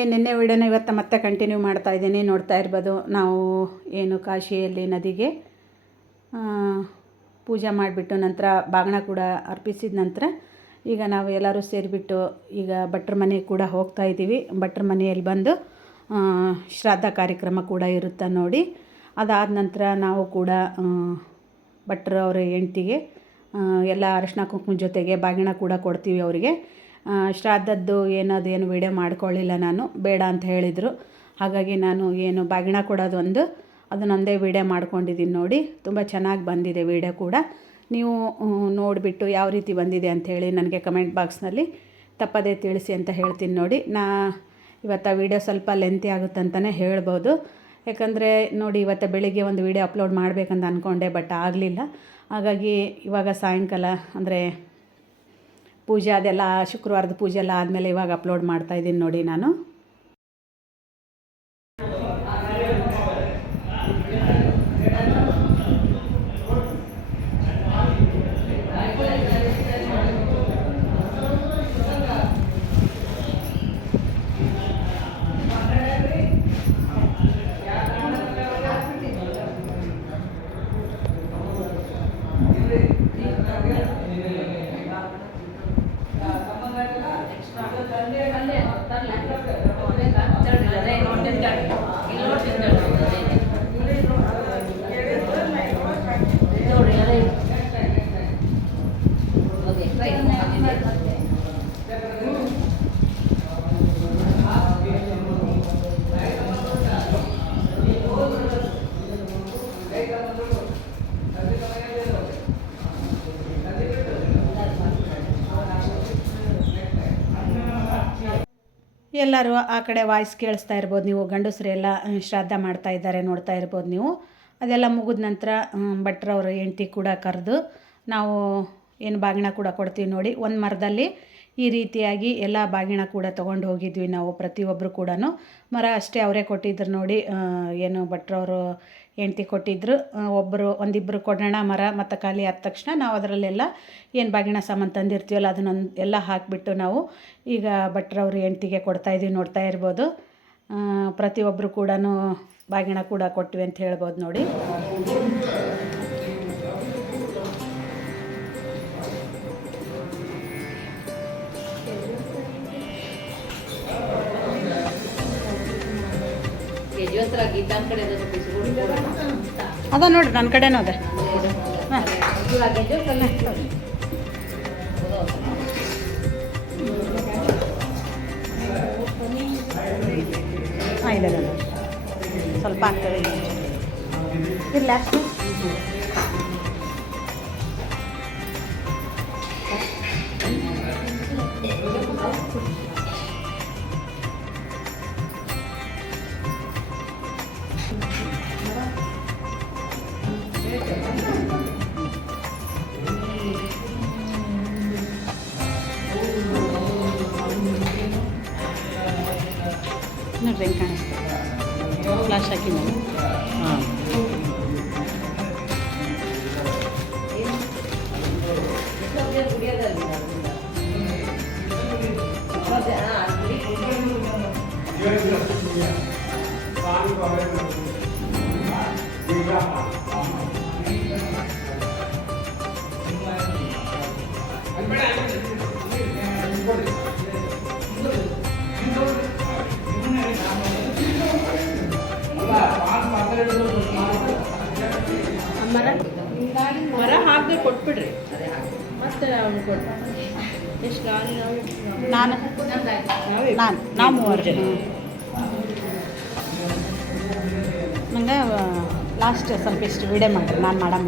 ಬನ್ನಿ ನಿನ್ನೆ ವಿಡಿಯೋನ ಇವತ್ತು ಮತ್ತೆ ಕಂಟಿನ್ಯೂ ಮಾಡ್ತಾ ಇದ್ದೀನಿ. ನೋಡ್ತಾ ಇರ್ಬೋದು ನಾವು ಏನು ಕಾಶಿಯಲ್ಲಿ ನದಿಗೆ ಪೂಜೆ ಮಾಡಿಬಿಟ್ಟು ನಂತರ ಬಾಗಣ ಕೂಡ ಅರ್ಪಿಸಿದ ನಂತರ ಈಗ ನಾವು ಎಲ್ಲರೂ ಸೇರಿಬಿಟ್ಟು ಈಗ ಭಟ್ರ ಮನೆ ಕೂಡ ಹೋಗ್ತಾ ಇದ್ದೀವಿ. ಭಟ್ರ ಮನೆಯಲ್ಲಿ ಬಂದು ಶ್ರಾದ್ದ ಕಾರ್ಯಕ್ರಮ ಕೂಡ ಇರುತ್ತೆ ನೋಡಿ. ಅದಾದ ನಂತರ ನಾವು ಕೂಡ ಭಟ್ರ ಅವರ ಹೆಂಡ್ತಿಗೆ ಎಲ್ಲ ಅರಶಿನ ಕುಂಕುಮ ಜೊತೆಗೆ ಬಾಗಿಣ ಕೂಡ ಕೊಡ್ತೀವಿ ಅವರಿಗೆ. ಶ್ರಾದ್ದದ್ದು ಏನು ವೀಡಿಯೋ ಮಾಡ್ಕೊಳ್ಳಿಲ್ಲ ನಾನು. ಬೇಡ ಅಂತ ಹೇಳಿದರು. ಹಾಗಾಗಿ ನಾನು ಏನು ಬಾಗಿಣ ಕೊಡೋದು ಒಂದು, ಅದನ್ನೊಂದೇ ವೀಡಿಯೋ ಮಾಡ್ಕೊಂಡಿದ್ದೀನಿ ನೋಡಿ. ತುಂಬ ಚೆನ್ನಾಗಿ ಬಂದಿದೆ ವೀಡಿಯೋ ಕೂಡ. ನೀವು ನೋಡಿಬಿಟ್ಟು ಯಾವ ರೀತಿ ಬಂದಿದೆ ಅಂಥೇಳಿ ನನಗೆ ಕಮೆಂಟ್ ಬಾಕ್ಸ್ನಲ್ಲಿ ತಪ್ಪದೇ ತಿಳಿಸಿ ಅಂತ ಹೇಳ್ತೀನಿ ನೋಡಿ. ನಾ ಇವತ್ತು ವೀಡಿಯೋ ಸ್ವಲ್ಪ ಲೆಂತಿ ಆಗುತ್ತಂತಲೇ ಹೇಳ್ಬೋದು. ಯಾಕಂದರೆ ನೋಡಿ, ಇವತ್ತು ಬೆಳಿಗ್ಗೆ ಒಂದು ವೀಡಿಯೋ ಅಪ್ಲೋಡ್ ಮಾಡಬೇಕಂತ ಅಂದ್ಕೊಂಡೆ ಬಟ್ ಆಗಲಿಲ್ಲ. ಹಾಗಾಗಿ ಇವಾಗ ಸಾಯಂಕಾಲ, ಅಂದರೆ ಪೂಜೆ ಅದೆಲ್ಲ ಶುಕ್ರವಾರದ ಪೂಜೆ ಎಲ್ಲ ಆದಮೇಲೆ ಇವಾಗ ಅಪ್ಲೋಡ್ ಮಾಡ್ತಾ ಇದ್ದೀನಿ ನೋಡಿ ನಾನು. ಎಲ್ಲರೂ ಆ ಕಡೆ ವಾಯ್ಸ್ ಕೇಳಿಸ್ತಾ ಇರ್ಬೋದು ನೀವು, ಗಂಡಸರೆಲ್ಲ ಶ್ರಾದ್ದ ಮಾಡ್ತಾ ಇದ್ದಾರೆ ನೋಡ್ತಾ ಇರ್ಬೋದು ನೀವು. ಅದೆಲ್ಲ ಮುಗಿದ ನಂತರ ಭಟ್ರವ್ರ ಹೆಂಡ್ತಿ ಕೂಡ ಕರೆದು ನಾವು ಏನು ಬಾಗಿಣ ಕೂಡ ಕೊಡ್ತೀವಿ ನೋಡಿ. ಒಂದು ಮರದಲ್ಲಿ ಈ ರೀತಿಯಾಗಿ ಎಲ್ಲ ಬಾಗಿಣ ಕೂಡ ತೊಗೊಂಡು ಹೋಗಿದ್ವಿ ನಾವು ಪ್ರತಿಯೊಬ್ಬರು ಕೂಡ ಮರ ಅಷ್ಟೇ ಅವರೇ ಕೊಟ್ಟಿದ್ರು ನೋಡಿ ಏನು ಭಟ್ರವರು ಹೆಂಡ್ತಿ ಕೊಟ್ಟಿದ್ರು. ಒಬ್ಬರು ಒಂದಿಬ್ಬರು ಕೊಡೋಣ ಮರ ಮತ್ತು ಖಾಲಿ ಆದ ತಕ್ಷಣ ನಾವು ಅದರಲ್ಲೆಲ್ಲ ಏನು ಬಾಗಿಣ ಸಾಮಾನು ತಂದಿರ್ತೀವಲ್ಲ ಅದನ್ನೊಂದು ಎಲ್ಲ ಹಾಕಿಬಿಟ್ಟು ನಾವು ಈಗ ಭಟ್ರವ್ರ ಹೆಂಡ್ತಿಗೆ ಕೊಡ್ತಾ ಇದೀವಿ ನೋಡ್ತಾ ಇರ್ಬೋದು. ಪ್ರತಿಯೊಬ್ಬರು ಕೂಡ ಬಾಗಿಣ ಕೂಡ ಕೊಟ್ವಿ ಅಂತ ಹೇಳ್ಬೋದು ನೋಡಿ. ಅದ ನೋಡ್ರಿ ನನ್ನ ಕಡೆನೂ ಅದೇ. ಹಾಂ. ಇದು ಹಾಂ ಇಲ್ಲ ಸ್ವಲ್ಪ ಆಗ್ತದೆ. ಇಲ್ಲ ಅಷ್ಟು. ನೋಡ್ರಿ ಹೆಂಗೆ ಕಾಣಿಸ್ತದೆ ಫ್ಲಾಶ್ ಹಾಕಿ ನಾನು ಹಾಂ ಎಷ್ಟೊತ್ತಿಗೆ ಕುಡಿಯೋದಲ್ಲ ಕೊಟ್ಬಿಡ್ರಿ. ಅದೇ ಮತ್ತೆ ಅವ್ನು ಕೊಟ್ಟು ಎಷ್ಟು ನಾನು ನಾನು ನಾವೇ ನಾನು ನಾವು ಮೂವರು ಜನ. ನಂಗೆ ಲಾಸ್ಟ್ ಸ್ವಲ್ಪ ಇಷ್ಟು ವಿಡಿಯೋ ಮಾಡಿರಿ ನಾನು ಮಾಡೋ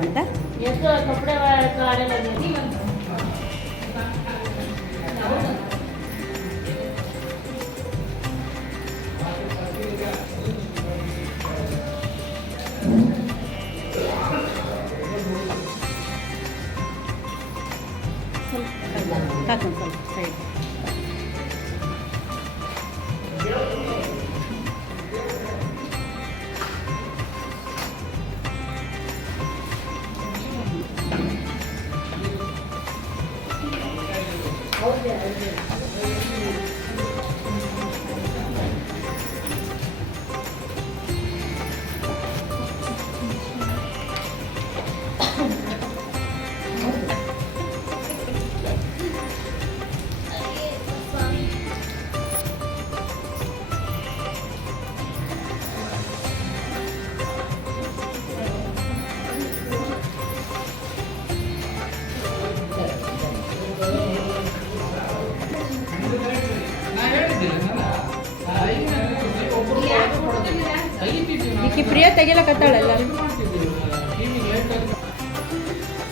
ಈ ಕಟ್ಟಾಳಲ್ಲ ತೆಗಿಲಕತ್ತಾಳಲ್ಲ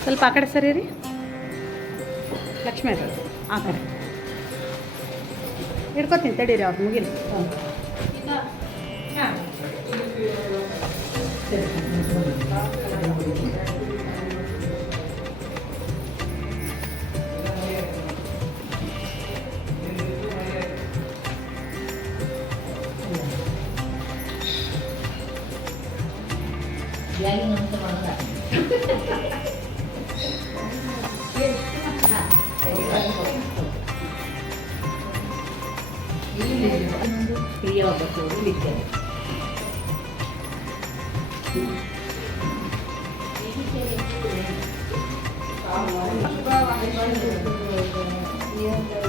ಸ್ವಲ್ಪ ಆ ಕಡೆ ಸರಿ ರೀ ಲಕ್ಷ್ಮೀ ಆ ಕಡೆ. ಹಿಡ್ಕೊತೀನಿ ತಡೀರಿ ಅವ್ರು, ಮುಗಿಲಿ. ಯಾರಿಗೂ ಪ್ರಿಯ ಒಬ್ಬಟ್ಟು ಇಲ್ಲಿದ್ದೆ ರೆಕಾರ್ಡಿಂಗ್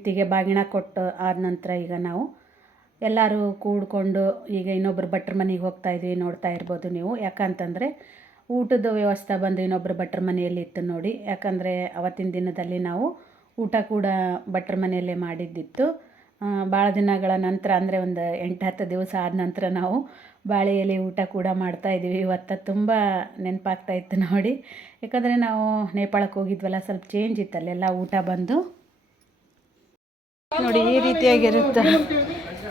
ಹೆಂಡ್ತಿಗೆ ಬಾಗಿಣ ಕೊಟ್ಟು ಆದ ನಂತರ ಈಗ ನಾವು ಎಲ್ಲರೂ ಕೂಡಿಕೊಂಡು ಈಗ ಇನ್ನೊಬ್ರು ಭಟ್ರ ಮನೆಗೆ ಹೋಗ್ತಾ ಇದ್ವಿ, ನೋಡ್ತಾ ಇರ್ಬೋದು ನೀವು. ಯಾಕಂತಂದರೆ ಊಟದ ವ್ಯವಸ್ಥೆ ಬಂದು ಇನ್ನೊಬ್ರು ಭಟ್ರ ಮನೆಯಲ್ಲಿ ಇತ್ತು ನೋಡಿ. ಯಾಕಂದರೆ ಅವತ್ತಿನ ದಿನದಲ್ಲಿ ನಾವು ಊಟ ಕೂಡ ಭಟ್ರ ಮನೆಯಲ್ಲೇ ಮಾಡಿದ್ದಿತ್ತು. ಭಾಳ ದಿನಗಳ ನಂತರ, ಅಂದರೆ ಒಂದು ಎಂಟು ಹತ್ತು ದಿವಸ ಆದ ನಂತರ ನಾವು ಬಾಳೆ ಎಲೆ ಊಟ ಕೂಡ ಮಾಡ್ತಾ ಇದ್ದೀವಿ ಇವತ್ತು ತುಂಬ ನೆನಪಾಗ್ತಾ ಇತ್ತು ನೋಡಿ. ಯಾಕಂದರೆ ನಾವು ನೇಪಾಳಕ್ಕೆ ಹೋಗಿದ್ವಲ್ಲ, ಸ್ವಲ್ಪ ಚೇಂಜ್ ಇತ್ತು ಅಲ್ಲೆಲ್ಲ ಊಟ ಬಂದು. ನೋಡಿ, ಈ ರೀತಿಯಾಗಿರುತ್ತೆ.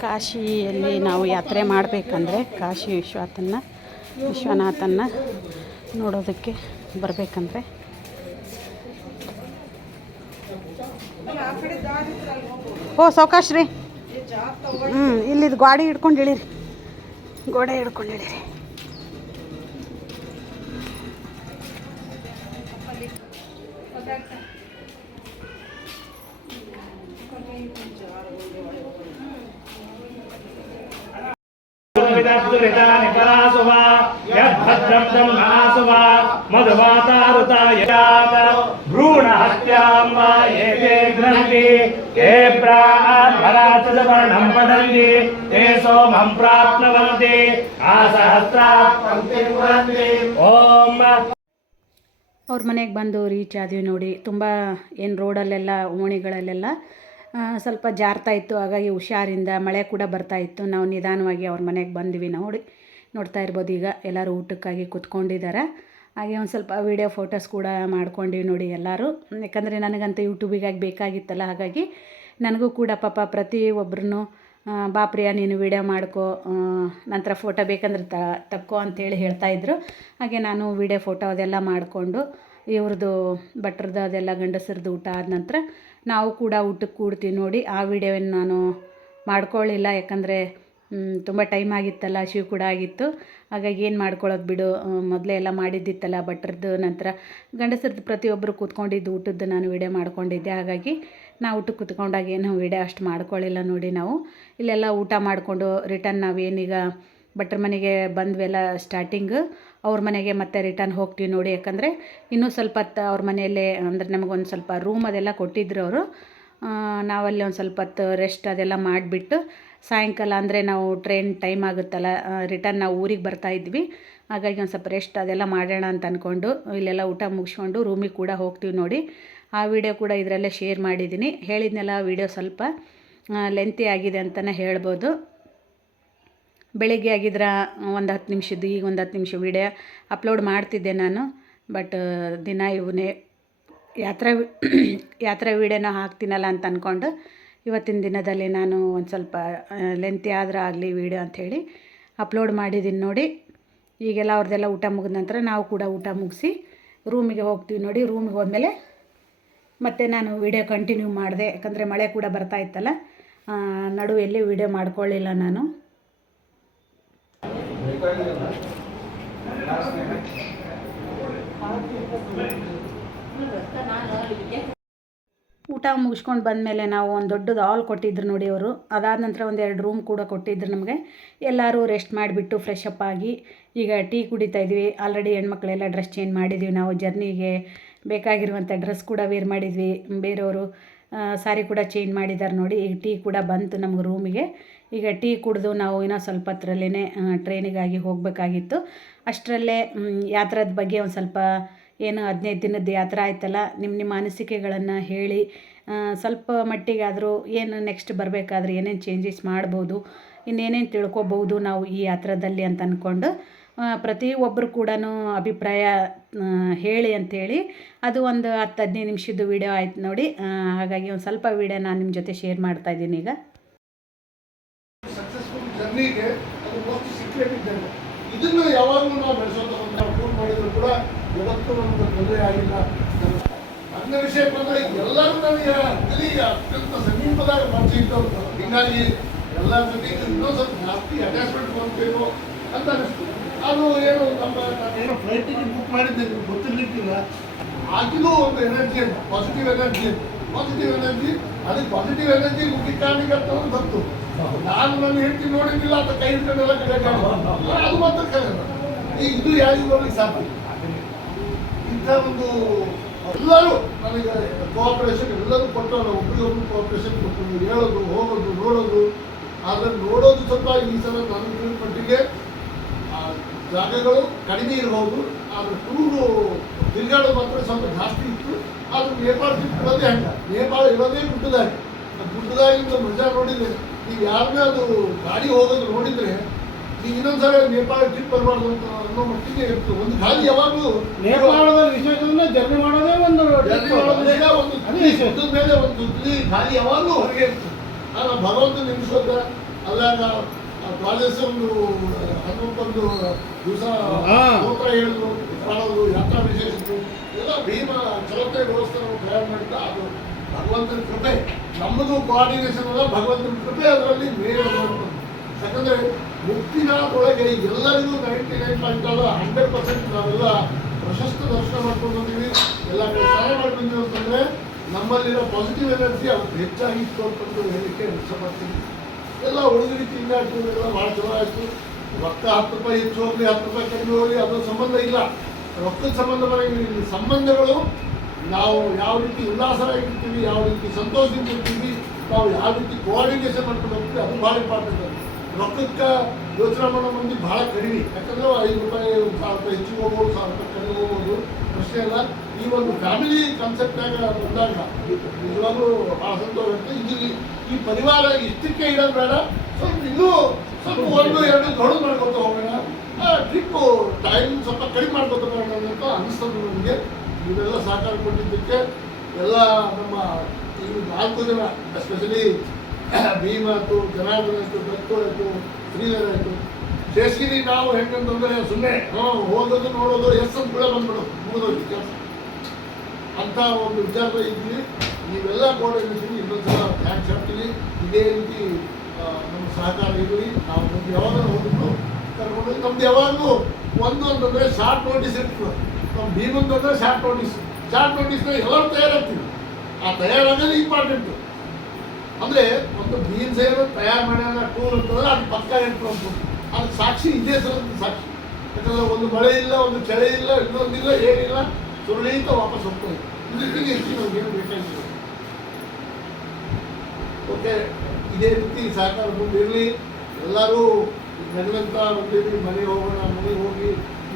ಕಾಶಿಯಲ್ಲಿ ನಾವು ಯಾತ್ರೆ ಮಾಡಬೇಕಂದ್ರೆ ಕಾಶಿ ವಿಶ್ವನಾಥನ ವಿಶ್ವನಾಥನ ನೋಡೋದಕ್ಕೆ ಬರಬೇಕಂದ್ರೆ. ಓ ಸೌಕಾಶ್ರೀ ಹ್ಞೂ ಇಲ್ಲಿದು ಗಾಡಿ ಹಿಡ್ಕೊಂಡು ಇಳೀರಿ. ಗೋಡೆ ಹಿಡ್ಕೊಂಡು ಇಳೀರಿ. वा एते ग्रन्थि ये ब्राह्मणाचवर्णं पठन्ति ते सोमं प्राप्नुवन्ति आसहस्रात् पङ्क्तिं ॐ ಅವ್ರ ಮನೆಗೆ ಬಂದು ರೀಚ್ ಆದ್ವಿ ನೋಡಿ ತುಂಬ ಏನು ರೋಡಲ್ಲೆಲ್ಲ ಓಣಿಗಳಲ್ಲೆಲ್ಲ ಆ, ಸ್ವಲ್ಪ ಜಾರ್ತಾ ಇತ್ತು ಹಾಗಾಗಿ ಹುಷಾರಿಂದ ಮಳೆ ಕೂಡ ಬರ್ತಾ ಇತ್ತು ನಾವು ನಿಧಾನವಾಗಿ ಅವ್ರ ಮನೆಗೆ ಬಂದ್ವಿ ನೋಡಿ ನೋಡ್ತಾ ಇರ್ಬೋದು ಈಗ ಎಲ್ಲರೂ ಊಟಕ್ಕಾಗಿ ಕುತ್ಕೊಂಡಿದ್ದಾರೆ ಹಾಗೆ ಒಂದು ಸ್ವಲ್ಪ ವೀಡಿಯೋ ಫೋಟೋಸ್ ಕೂಡ ಮಾಡ್ಕೊಂಡ್ವಿ ನೋಡಿ ಎಲ್ಲರೂ. ಯಾಕಂದರೆ ನನಗಂತೂ ಯೂಟ್ಯೂಬಿಗಾಗಿ ಬೇಕಾಗಿತ್ತಲ್ಲ, ಹಾಗಾಗಿ ನನಗೂ ಕೂಡ ಪಾಪ ಪ್ರತಿ ಒಬ್ಬರೂ ಬಾಪ್ರಿಯ, ನೀನು ವೀಡಿಯೋ ಮಾಡ್ಕೋ ನಂತರ ಫೋಟೋ ಬೇಕಂದ್ರೆ ತ, ತಕ್ಕೋ ಅಂತೇಳಿ ಹೇಳ್ತಾಯಿದ್ರು ಹಾಗೆ ನಾನು ವೀಡಿಯೋ ಫೋಟೋ ಅದೆಲ್ಲ ಮಾಡಿಕೊಂಡು ಇವ್ರದ್ದು ಭಟ್ರದ್ದು ಅದೆಲ್ಲ ಗಂಡಸರದ್ದು ಊಟ ಆದ ನಂತರ ನಾವು ಕೂಡ ಊಟಕ್ಕೆ ಕೂಡ್ತೀವಿ ನೋಡಿ. ಆ ವಿಡಿಯೋವನ್ನು ನಾನು ಮಾಡ್ಕೊಳ್ಳಿಲ್ಲ ಯಾಕಂದರೆ ತುಂಬ ಟೈಮ್ ಆಗಿತ್ತಲ್ಲ, ಶಿವ್ ಕೂಡ ಆಗಿತ್ತು. ಹಾಗಾಗಿ ಏನು ಮಾಡ್ಕೊಳ್ಳೋದು ಬಿಡು. ಮೊದಲೇ ಎಲ್ಲ ಮಾಡಿದ್ದಿತ್ತಲ್ಲ ಭಟ್ರದ್ದು ನಂತರ ಗಂಡಸರದ್ದು ಪ್ರತಿಯೊಬ್ಬರು ಕೂತ್ಕೊಂಡಿದ್ದು ಊಟದ್ದು ನಾನು ವೀಡಿಯೋ ಮಾಡ್ಕೊಂಡಿದ್ದೆ. ಹಾಗಾಗಿ ನಾವು ಊಟಕ್ಕೆ ಕೂತ್ಕೊಂಡಾಗ ಏನು ವೀಡಿಯೋ ಅಷ್ಟು ಮಾಡ್ಕೊಳ್ಳಿಲ್ಲ ನೋಡಿ ನಾವು. ಇಲ್ಲೆಲ್ಲ ಊಟ ಮಾಡಿಕೊಂಡು ರಿಟರ್ನ್ ನಾವೇನೀಗ ಭಟ್ರ ಮನೆಗೆ ಬಂದ್ವೆಲ್ಲ ಸ್ಟಾರ್ಟಿಂಗ್ ಅವ್ರ ಮನೆಗೆ ಮತ್ತೆ ರಿಟರ್ನ್ ಹೋಗ್ತೀವಿ ನೋಡಿ. ಯಾಕಂದರೆ ಇನ್ನೂ ಸ್ವಲ್ಪ ಹೊತ್ತು ಅವ್ರ ಮನೆಯಲ್ಲೇ, ಅಂದರೆ ನಮಗೊಂದು ಸ್ವಲ್ಪ ರೂಮ್ ಅದೆಲ್ಲ ಕೊಟ್ಟಿದ್ರು ಅವರು. ನಾವಲ್ಲಿ ಒಂದು ಸ್ವಲ್ಪ ಹೊತ್ತು ರೆಸ್ಟ್ ಅದೆಲ್ಲ ಮಾಡಿಬಿಟ್ಟು ಸಾಯಂಕಾಲ ಅಂದರೆ ನಾವು ಟ್ರೈನ್ ಟೈಮ್ ಆಗುತ್ತಲ್ಲ ರಿಟರ್ನ್ ನಾವು ಊರಿಗೆ ಬರ್ತಾ ಇದ್ವಿ. ಹಾಗಾಗಿ ಒಂದು ಸ್ವಲ್ಪ ರೆಸ್ಟ್ ಅದೆಲ್ಲ ಮಾಡೋಣ ಅಂತ ಅಂದ್ಕೊಂಡು ಇಲ್ಲೆಲ್ಲ ಊಟ ಮುಗಿಸ್ಕೊಂಡು ರೂಮಿಗೆ ಕೂಡ ಹೋಗ್ತೀವಿ ನೋಡಿ. ಆ ವಿಡಿಯೋ ಕೂಡ ಇದರಲ್ಲೇ ಶೇರ್ ಮಾಡಿದ್ದೀನಿ. ಹೇಳಿದ್ನೆಲ್ಲ ವಿಡಿಯೋ ಸ್ವಲ್ಪ ಲೆಂತಿ ಆಗಿದೆ ಅಂತಲೇ ಹೇಳ್ಬೋದು. ಬೆಳಿಗ್ಗೆ ಆಗಿದ್ರೆ ಒಂದು ಹತ್ತು ನಿಮಿಷದ್ದು, ಈಗ ಒಂದು ಹತ್ತು ನಿಮಿಷ ವಿಡಿಯೋ ಅಪ್ಲೋಡ್ ಮಾಡ್ತಿದ್ದೆ ನಾನು. ಬಟ್ ದಿನ ಇವನೇ ಯಾತ್ರಾ ಯಾತ್ರಾ ವೀಡಿಯೋನ ಹಾಕ್ತೀನಲ್ಲ ಅಂತ ಅಂದ್ಕೊಂಡು ಇವತ್ತಿನ ದಿನದಲ್ಲಿ ನಾನು ಒಂದು ಸ್ವಲ್ಪ ಲೆಂತಿ ಆದ್ರೆ ಆಗಲಿ ವೀಡಿಯೋ ಅಂಥೇಳಿ ಅಪ್ಲೋಡ್ ಮಾಡಿದ್ದೀನಿ ನೋಡಿ. ಈಗೆಲ್ಲ ಅವ್ರದ್ದೆಲ್ಲ ಊಟ ಮುಗಿದ ನಂತರ ನಾವು ಕೂಡ ಊಟ ಮುಗಿಸಿ ರೂಮಿಗೆ ಹೋಗ್ತೀವಿ ನೋಡಿ. ರೂಮಿಗೆ ಹೋದ್ಮೇಲೆ ಮತ್ತೆ ನಾನು ವೀಡಿಯೋ ಕಂಟಿನ್ಯೂ ಮಾಡಿದೆ. ಯಾಕಂದರೆ ಮಳೆ ಕೂಡ ಬರ್ತಾ ಇತ್ತಲ್ಲ ನಡುವೆಲ್ಲಿ ವಿಡಿಯೋ ಮಾಡ್ಕೊಳ್ಳಿಲ್ಲ ನಾನು. ಊಟ ಮುಗಿಸ್ಕೊಂಡು ಬಂದಮೇಲೆ ನಾವು ಒಂದು ದೊಡ್ಡದು ಹಾಲ್ ಕೊಟ್ಟಿದ್ರು ನೋಡಿ ಅವರು. ಅದಾದ ನಂತರ ಒಂದು ಎರಡು ರೂಮ್ ಕೂಡ ಕೊಟ್ಟಿದ್ರು ನಮಗೆ. ಎಲ್ಲರೂ ರೆಸ್ಟ್ ಮಾಡಿಬಿಟ್ಟು ಫ್ರೆಶ್ ಅಪ್ ಆಗಿ ಈಗ ಟೀ ಕುಡಿತಾ ಇದ್ವಿ. ಆಲ್ರೆಡಿ ಹೆಣ್ಮಕ್ಳೆಲ್ಲ ಡ್ರೆಸ್ ಚೇಂಜ್ ಮಾಡಿದ್ವಿ. ನಾವು ಜರ್ನಿಗೆ ಬೇಕಾಗಿರುವಂಥ ಡ್ರೆಸ್ ಕೂಡ ವೇರ್ ಮಾಡಿದ್ವಿ. ಬೇರೆಯವರು ಸಾರಿ ಕೂಡ ಚೇಂಜ್ ಮಾಡಿದ್ದಾರೆ ನೋಡಿ. ಈಗ ಟೀ ಕೂಡ ಬಂತು ನಮ್ಗೆ ರೂಮಿಗೆ ಈಗ ಟೀ ಕುಡಿದು ನಾವು ಇನ್ನೂ ಸ್ವಲ್ಪ ಹತ್ರಲ್ಲೇ ಟ್ರೈನಿಗಾಗಿ ಹೋಗಬೇಕಾಗಿತ್ತು. ಅಷ್ಟರಲ್ಲೇ ಯಾತ್ರದ ಬಗ್ಗೆ ಒಂದು ಸ್ವಲ್ಪ ಏನು ಹದಿನೈದು ದಿನದ ಯಾತ್ರೆ ಆಯ್ತಲ್ಲ ನಿಮ್ಮ ನಿಮ್ಮ ಅನಿಸಿಕೆಗಳನ್ನು ಹೇಳಿ ಸ್ವಲ್ಪ ಮಟ್ಟಿಗಾದರೂ ಏನು ನೆಕ್ಸ್ಟ್ ಬರಬೇಕಾದ್ರೆ ಏನೇನು ಚೇಂಜಸ್ ಮಾಡ್ಬೋದು, ಇನ್ನೇನೇನು ತಿಳ್ಕೊಬೋದು ನಾವು ಈ ಯಾತ್ರದಲ್ಲಿ ಅಂತ ಅಂದ್ಕೊಂಡು ಪ್ರತಿಯೊಬ್ಬರು ಕೂಡ ಅಭಿಪ್ರಾಯ ಹೇಳಿ ಅಂಥೇಳಿ ಅದು ಒಂದು ಹತ್ತು ಹದಿನೈದು ನಿಮಿಷದ್ದು ವಿಡಿಯೋ ಆಯ್ತು ನೋಡಿ ಹಾಗಾಗಿ ಒಂದು ಸ್ವಲ್ಪ ವಿಡಿಯೋ ನಾನು ನಿಮ್ಮ ಜೊತೆ ಶೇರ್ ಮಾಡ್ತಾ ಇದ್ದೀನಿ ಈಗ. ಸಕ್ಸಸ್ಫುಲ್ ಜರ್ನಿಗೆ ಅದು ಇದನ್ನು ಯಾವಾಗಲೂ ನಾವು ಫೋನ್ ಮಾಡಿದ್ರು ಕೂಡ ಇವತ್ತು ನಮ್ಗೆ ತೊಂದರೆ ಆಗಿಲ್ಲ. ನನ್ನ ವಿಷಯ ಬಂದರೆ ಎಲ್ಲರೂ ನನಗೆ really ಅತ್ಯಂತ ಸಮೀಪದಾಗ ಪರಿಚಯ ಇದ್ದವರು. ಹೀಗಾಗಿ ಎಲ್ಲ ಜೊತೆಗೆ ಇನ್ನೂ ಸ್ವಲ್ಪ ಜಾಸ್ತಿ ಅಟ್ಯಾಚ್ಮೆಂಟ್ ಹೋಗ್ಬೇಕು ಅಂತ ಅನಿಸ್ತು. ಅದು ಏನು ನಮ್ಮ ನಾನೇನು ಫ್ಲೈಟಿಗೆ ಬುಕ್ ಮಾಡಿದ್ದೆ ನಿಮ್ಗೆ ಗೊತ್ತಿರ್ಲಿಕ್ಕಿಲ್ಲ. ಆಗಿಗೂ ಒಂದು ಎನರ್ಜಿ ಅಂತ ಪಾಸಿಟಿವ್ ಎನರ್ಜಿ ಅಂತ ಪಾಸಿಟಿವ್ ಎನರ್ಜಿ ಅದಕ್ಕೆ ಪಾಸಿಟಿವ್ ಎನರ್ಜಿ ಮುಖ್ಯ ಕಾರಣಕ್ಕೆ ಅಂತ ಬಂತು. ನಾನು ನನ್ನ ಹೆಂಡತಿ ನೋಡಿದ್ದಿಲ್ಲ ಅಂತ ಕೈ ಹಿಡ್ಕೊಂಡೆಲ್ಲ ಕಡೆ ಅದು ಮಾತ್ರ ಈ ಇದು ಯಾರಿಗೂ ಸಾಕು. ಇಂಥ ಒಂದು ಎಲ್ಲರೂ ನನಗೆ ಕೋಆಪರೇಷನ್ ಎಲ್ಲರೂ ಕೊಟ್ಟರು ಒಬ್ರಿಗೊಬ್ರು ಕೋಆಪರೇಷನ್ ಕೊಟ್ಟರು ಹೇಳೋದು ಹೋಗೋದು ನೋಡೋದು. ಆದರೆ ನೋಡೋದು ಸ್ವಲ್ಪ ಈ ಸಲ ನಾನು ಆ, ಜಾಗಗಳು ಕಡಿಮೆ ಇರಬಹುದು ಆದರೆ ಟೂರು ತಿರುಗಾಡೋದು ಮಾತ್ರ ಸ್ವಲ್ಪ ಜಾಸ್ತಿ ಇತ್ತು. ಆದರೆ ನೇಪಾಳ ಟ್ರಿಪ್ ಇರೋದೇ ಹಂಗ ನೇಪಾಳ ಇರೋದೇ ಗುಡ್ಡದಾಗಿ ಗುಡ್ಡದಾಗಿಂದ ಮಜಾ ನೋಡಿದರೆ ನೀವು ಯಾರನ್ನೇ ಅದು ಗಾಡಿ ಹೋಗೋದು ನೋಡಿದ್ರೆ ನೀವು ಇನ್ನೊಂದ್ಸಲ ನೇಪಾಳ ಟ್ರಿಪ್ ಬರಬಾರ್ದು ಅಂತ ಅನ್ನೋ ಮಟ್ಟಿಗೆ ಇತ್ತು. ಒಂದು ಖಾಲಿ ಯಾವಾಗಲೂ ನೇಪಾಳದಲ್ಲಿ ವಿಶೇಷ ಜರ್ನಿ ಮಾಡೋದೇ ಒಂದು ಜರ್ನಿ ಮಾಡೋದ್ರಿಂದ ಒಂದು ಶಬ್ದದ ಮೇಲೆ ಒಂದು ತುದಿ ಯಾವಾಗಲೂ ಹೊರಗೆ ಇರ್ತದೆ ಆಗ ಭಗವಂತ ನಿಮಿಷದ ಅಲ್ಲಾಗ ಕಾಲೇಜ್ ಒಂದು ಹನ್ನೊಂದು ದಿವಸ ಹೋಗ್ತಾ ಹೇಳಿದ್ರು ಮಾಡೋದು ಯಾತ್ರಾ ವಿಶೇಷತೆ ಎಲ್ಲ ಭೀಮ ಚಲತೆ ವ್ಯವಸ್ಥೆ ನಾವು ತಯಾರು ಮಾಡಿದ್ದ ಅದು ಭಗವಂತನ ಕೃಪೆ. ನಮ್ಮದು ಕೋಆರ್ಡಿನೇಷನ್ ಅಲ್ಲ ಭಗವಂತನ ಕೃಪೆ ಅದರಲ್ಲಿ ಮೇಲ್ ಯಾಕಂದ್ರೆ ಮುಕ್ತಿನಾಥೊಳಗೆ ಎಲ್ಲರಿಗೂ ninety nine point hundred percent ನಾವೆಲ್ಲ ಪ್ರಶಸ್ತ ದರ್ಶನ ಮಾಡ್ಕೊಂಡು ಬಂದೀವಿ. ಎಲ್ಲ ಕಡೆ ಸಹಾಯ ಮಾಡ್ಬಂದೀವಿ ಅಂತಂದ್ರೆ ನಮ್ಮಲ್ಲಿರೋ ಪಾಸಿಟಿವ್ ಎನರ್ಜಿ ಅವ್ರು ಹೆಚ್ಚಾಗಿ ತೋರ್ಕೊಂಡು ಹೇಳಲಿಕ್ಕೆ ಇಷ್ಟಪಡ್ತೀನಿ. ಎಲ್ಲ ಹುಡುಗರಿ ತಿಂಗಾಟು ಎಲ್ಲ ಭಾಳ ಚಲೋ ಆಯಿತು. ರೊಕ್ಕ ಹತ್ತು ರೂಪಾಯಿ ಹೆಚ್ಚು ಹೋಗಲಿ, ಹತ್ತು ರೂಪಾಯಿ ಕಡಿಮೆ ಹೋಗಲಿ, ಅದು ಸಂಬಂಧ ಇಲ್ಲ. ರೊಕ್ಕದ ಸಂಬಂಧ ಬರಂಗಿಲ್ಲ ಸಂಬಂಧಗಳು ನಾವು ಯಾವ ರೀತಿ ಉಲ್ಲಾಸರಾಗಿರ್ತೀವಿ ಯಾವ ರೀತಿ ಸಂತೋಷದಿಂದ ಇರ್ತೀವಿ, ನಾವು ಯಾವ ರೀತಿ ಕೋಆರ್ಡಿನೇಷನ್ ಮಾಡ್ಕೊಂಡು ಹೋಗ್ತೀವಿ, ಅದು ಭಾಳ ಇಂಪಾರ್ಟೆಂಟ್ ರೊಕ್ಕಕ್ಕೆ ಯೋಚನೆ ಮಾಡೋ ಮಂದಿ ಭಾಳ ಕಡಿಮೆ. ಯಾಕಂದ್ರೆ ಐದು ರೂಪಾಯಿ ಸಾವಿರ ರೂಪಾಯಿ ಹೆಚ್ಚಿಗೆ ಹೋಗ್ಬೋದು, ಸಾವಿರ ರೂಪಾಯಿ ಕಡಿಮೆ ಹೋಗ್ಬೋದು. ಪ್ರಶ್ನೆ ಅಲ್ಲ, ಈ ಒಂದು ಫ್ಯಾಮಿಲಿ ಕಾನ್ಸೆಪ್ಟ್ನಾಗ ಬಂದಾಗ ನಿಜವಾಗ್ಲೂ ಭಾಳ ಸಂತೋಷ ಆಗುತ್ತೆ ಇಲ್ಲಿ ಈ- ಪರಿವಾರ ಇಷ್ಟಕ್ಕೆ ಇಡೋದು ಬೇಡ. ಸ್ವಲ್ಪ ಇನ್ನೂ ಸ್ವಲ್ಪ ಒಂದು, ಎರಡು ದೊಡ್ಡದು ಮಾಡ್ಕೊತ ಹೋಗೋಣ. ಟ್ರಿಪ್ಪು ಟೈಮ್ ಸ್ವಲ್ಪ ಕಡಿಮೆ ಮಾಡ್ಕೊತ ಹೋಗೋಣ ಅಂತ ಅನಿಸ್ತದೆ ನನಗೆ ಇವೆಲ್ಲ ಸಹಕಾರ ಕೊಟ್ಟಿದ್ದಕ್ಕೆ ಎಲ್ಲ ನಮ್ಮ ಈ ನಾಲ್ಕು ಜನ ಎಸ್ಪೆಷಲಿ ಭೀಮ್ ಆಯ್ತು, ಜನಾರ್ದನ ಆಯ್ತು ದತ್ತು ಆಯ್ತು, ಶ್ರೀಧರ್ ಆಯ್ತು. ಶೇಷಗಿರಿ ನಾವು ಹೆಂಗಂತಂದ್ರೆ ಸುಮ್ಮನೆ ಹ್ಞೂ ಹೋಗೋದು ನೋಡೋದು ಅಂತ ಕೂಡ ಬಂದ್ಬಿಡೋದು ಮುಗಿದೋಗಿ ಕೆಲಸ. ಅಂತ ಒಂದು ವಿಚಾರ ಇದ್ವಿ. ನೀವೆಲ್ಲ ಕೊಡಬೇಕು ಇನ್ನೊಂದು ಸಲ ಥ್ಯಾಂಕ್ಸ್ ಹೇಳ್ತೀನಿ ಇದೇ ರೀತಿ ನಮ್ಮ ಸಹಕಾರ ಇರಲಿ. ನಾವು ಮುಂದೆ ಯಾವಾಗ ಹೋಗಿದ್ದು ಕರ್ಕೊಂಡು ನಮ್ದು ಯಾವಾಗಲೂ ಒಂದು ಅಂತಂದ್ರೆ ಶಾರ್ಟ್ ನೋಟಿಸ್ ಇರ್ತದೆ. ನಮ್ಮ ಭೀಮಂತಂದ್ರೆ ಶಾರ್ಟ್ ನೋಟಿಸ್ ಶಾರ್ಟ್ ನೋಟಿಸ್ನ ಎಲ್ಲರೂ ತಯಾರಾಗ್ತೀವಿ. ಆ ತಯಾರಾದ್ರೆ ಇಂಪಾರ್ಟೆಂಟು ಅಂದ್ರೆ ಒಂದು ಬೀನ್ಸ್ ಏನು ತಯಾರು ಮಾಡ್ಯಾರ ಟೂರ್ ಅಂತಂದ್ರೆ ಅದು ಪಕ್ಕ ಇಟ್ಕೊಂಡು ಅದು ಸಾಕ್ಷಿ ಇದೇ ಸಲ ಸಾಕ್ಷಿ. ಯಾಕಂದ್ರೆ ಒಂದು ಮಳೆ ಇಲ್ಲ, ಒಂದು ಚಳಿ ಇಲ್ಲ ಇನ್ನೊಂದಿಲ್ಲ ಏನಿಲ್ಲ ಅಂತ ವಾಪಸ್ ಹೋಗ್ತದೆ. ಇದಕ್ಕಿಂತ ಹೆಚ್ಚು ನಮ್ಗೆ ಏನು ಬೇಕಾಗಿಲ್ಲ. ಓಕೆ, ಇದೇ ರೀತಿ ಸಹಕಾರ ಮುಂದಿರಲಿ ಎಲ್ಲರೂ ನಗರಂತ ಬಂದಿರಲಿ ಮನೆಗೆ ಹೋಗೋಣ, ಮನೆಗೆ ಹೋಗಿ.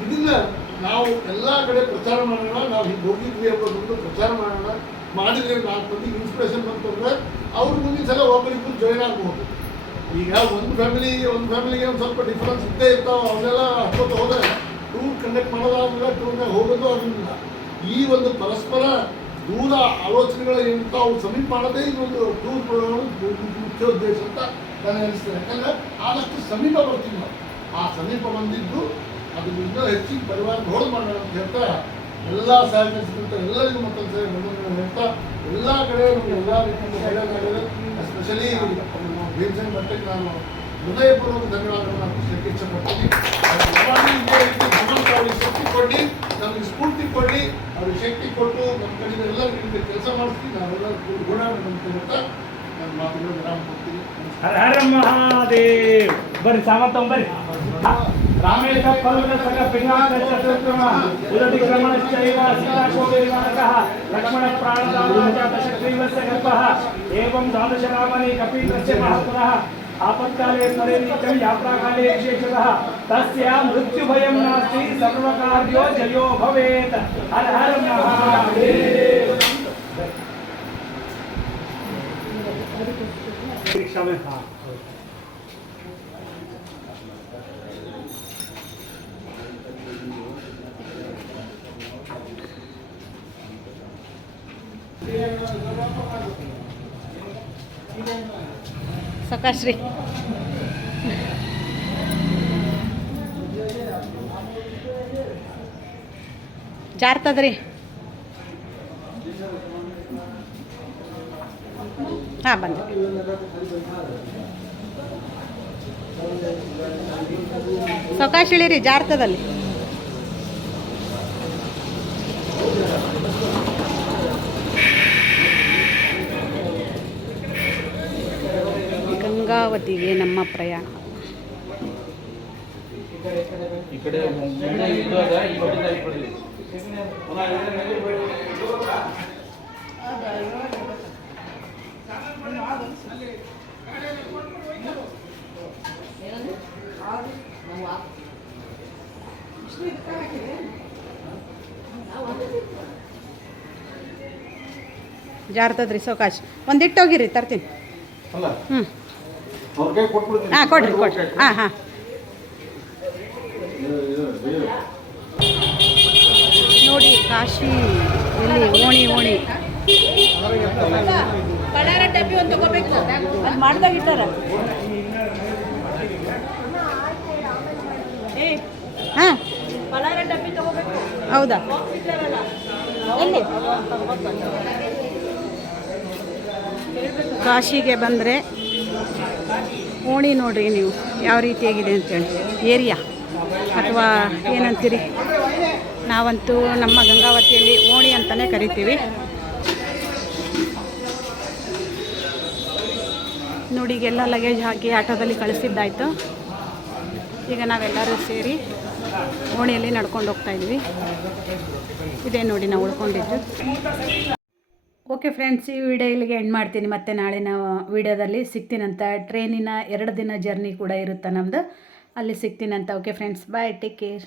ಇದನ್ನ ನಾವು ಎಲ್ಲ ಕಡೆ ಪ್ರಚಾರ ಮಾಡೋಣ, ನಾವು ಹಿಂಗೆ ಹೋಗಿದ್ವಿ ಅನ್ನೋದೊಂದು ಪ್ರಚಾರ ಮಾಡೋಣ. ಮಾಡಿದ್ರೆ ನಾಲ್ಕು ಮಂದಿಗೆ ಇನ್ಸ್ಪಿರೇಷನ್ ಬಂತು ಅಂದ್ರೆ ಅವ್ರು ಮುಂದಿನ ಸಲ ಒಬ್ಬರಿಬ್ಬರು ಜಾಯ್ನ್ ಆಗ್ಬೋದು. ಈಗ ಒಂದು ಫ್ಯಾಮಿಲಿ ಒಂದು ಫ್ಯಾಮಿಲಿಗೆ ಒಂದು ಸ್ವಲ್ಪ ಡಿಫ್ರೆನ್ಸ್ ಇದ್ದೇ ಇರ್ತಾವೆ ಅವನ್ನೆಲ್ಲ ಹಾಕೋದು ಹೋದರೆ ಟೂರ್ ಕಂಡಕ್ಟ್ ಮಾಡೋದಾದ್ರೆ ಟೂರ್ನಾಗ ಹೋಗೋದು ಅದರಿಂದ. ಈ ಒಂದು ಪರಸ್ಪರ ದೂರ ಆಲೋಚನೆಗಳು ಏನಿರ್ತಾವ ಅವು ಸಮೀಪ ಮಾಡೋದೇ ಇನ್ನೊಂದು ಟೂರ್ ಪ್ರೋಗ್ರಾಮ್ ಮುಖ್ಯ ಉದ್ದೇಶ ಅಂತ ನನಗೆ ಅನಿಸ್ತದೆ ಯಾಕಂದರೆ ಆದಷ್ಟು ಸಮೀಪ ಬರ್ತೀವಿ ನಾವು. ಆ ಸಮೀಪ ಬಂದಿದ್ದು ಅದು ಇನ್ನೂ ಹೆಚ್ಚಿನ ಪರಿವಾರ ನೋಡ್ ಮಾಡೋಣ ಅಂತ ಹೇಳ್ತಾ ಎಲ್ಲ ಸಹಕರಿಸಿದಂಥ ಎಲ್ಲರಿಗೂ ಮಕ್ಕಳು ಸೇರಿ ವಂದನೆಗಳನ್ನು ಹೇಳ್ತಾ ಎಲ್ಲ ಕಡೆ ನಮಗೆ ಎಲ್ಲ ರೀತಿಯಿಂದ ಒಳ್ಳೆಯದಾಗಿದೆ ಎಸ್ಪೆಷಲಿ ಭೀಮಸೇನ್ ಭಟ್ಟಕ್ಕೆ ನಾನು ಹೃದಯಪೂರ್ವಕ ಧನ್ಯವಾದಗಳನ್ನು ಅರ್ಪಿಸಲಿಕ್ಕೆ ಇಷ್ಟಪಡ್ತೀನಿ. ಅವ್ರಿಗೆ ಶಕ್ತಿ ಕೊಡಿ ನಮಗೆ ಸ್ಫೂರ್ತಿ ಕೊಡಿ ಅವ್ರಿಗೆ ಶಕ್ತಿ ಕೊಟ್ಟು ನಮ್ಮ ಕಡೆಯಿಂದ ಎಲ್ಲ ರೀತಿಯಿಂದ ಕೆಲಸ ಮಾಡಿಸ್ತೀನಿ ನಾವೆಲ್ಲ ಗುಣ ಅಂತ ನನ್ನ ಮಾತುಗಳು ವಿರಾಮ ಕೊಡ್ತೀನಿ. ಹರ ಹರ ಮಹಾದೇವ್. ಬರ್ರಿ ಸಾಮಂತ ಬರ್ರಿ. రామేశ పర్వత సగ పింగాద చతుర్మ ఉదటి క్రమణశ్చైవ సీతాకోదేవానకః లక్ష్మణ ప్రాణదానాచ దశగ్రీవస్య గర్భః ఏవం ద్వాదశ రామని కపీతస్య మహాత్మనः आपत्काले परेनित्यं यात्राकाले विशेषतः तस्य मृत्युभयं नास्ति सर्वकार्यो जयो भवेत् हर हर महादेव परीक्षा में हाँ ಸಕಾಶ್ರೀ. ಜಾರ್ತದ್ರಿ. ಹಾಂ ಬಂದ. ಸಕಾಶ್ ಇಳಿರಿ ಜಾರ್ತದಲ್ಲಿ. ಗಂಗಾವತಿಗೆ ನಮ್ಮ ಪ್ರಯಾಣ. ಜಾರ್ತದ್ರಿ ಸೌಕಾಶ್. ಒಂದಿಟ್ಟು ಹೋಗಿರಿ ತರ್ತೀನಿ. ಹ್ಞೂ ಹಾಂ ಕೊಡ್ರಿ ಕೊಡ್ರಿ. ಹಾಂ ಹಾಂ. ನೋಡಿ ಕಾಶಿ ಇಲ್ಲಿ ಓಣಿ ಓಣಿ. ಕಳರ ಡಬ್ಬಿ ಒಂದು ತಗೋಬೇಕು. ಅಲ್ಲಿ ಮಾಡ್ದಾಗ ಇಟ್ಟಾರ? ಏ ಹಾಂ. ಬಳ್ಳಾರ ಡಬ್ಬಿ ತಗೋಬೇಕು. ಹೌದಾ? ಎಲ್ಲಿ? ಕಾಶಿಗೆ ಬಂದರೆ ಓಣಿ ನೋಡ್ರಿ ನೀವು, ಯಾವ ರೀತಿಯಾಗಿದೆ ಅಂತೇಳಿ ಏರಿಯಾ ಅಥವಾ ಏನಂತೀರಿ? ನಾವಂತೂ ನಮ್ಮ ಗಂಗಾವತಿಯಲ್ಲಿ ಓಣಿ ಅಂತಲೇ ಕರಿತೀವಿ. ನೋಡಿ, ಈಗೆಲ್ಲ ಲಗೇಜ್ ಹಾಕಿ ಆಟೋದಲ್ಲಿ ಕಳಿಸಿದ್ದಾಯಿತು. ಈಗ ನಾವೆಲ್ಲರೂ ಸೇರಿ ಓಣಿಯಲ್ಲಿ ನಡ್ಕೊಂಡು ಹೋಗ್ತಾ ಇದ್ವಿ. ಇದೇ ನೋಡಿ ನಾವು ಉಳ್ಕೊಂಡಿದ್ದು. ಓಕೆ ಫ್ರೆಂಡ್ಸ್, ಈ ವಿಡಿಯೋ ಇಲ್ಲಿಗೆ ಎಂಡ್ ಮಾಡ್ತೀನಿ. ಮತ್ತೆ ನಾಳಿನ ವಿಡಿಯೋದಲ್ಲಿ ಸಿಗ್ತೀನಂತ ಟ್ರೈನಿನ ಎರಡು ದಿನ ಜರ್ನಿ ಕೂಡ ಇರುತ್ತೆ ನಮ್ಮದು ಅಲ್ಲಿ ಸಿಗ್ತೀನಂತ okay friends bye take care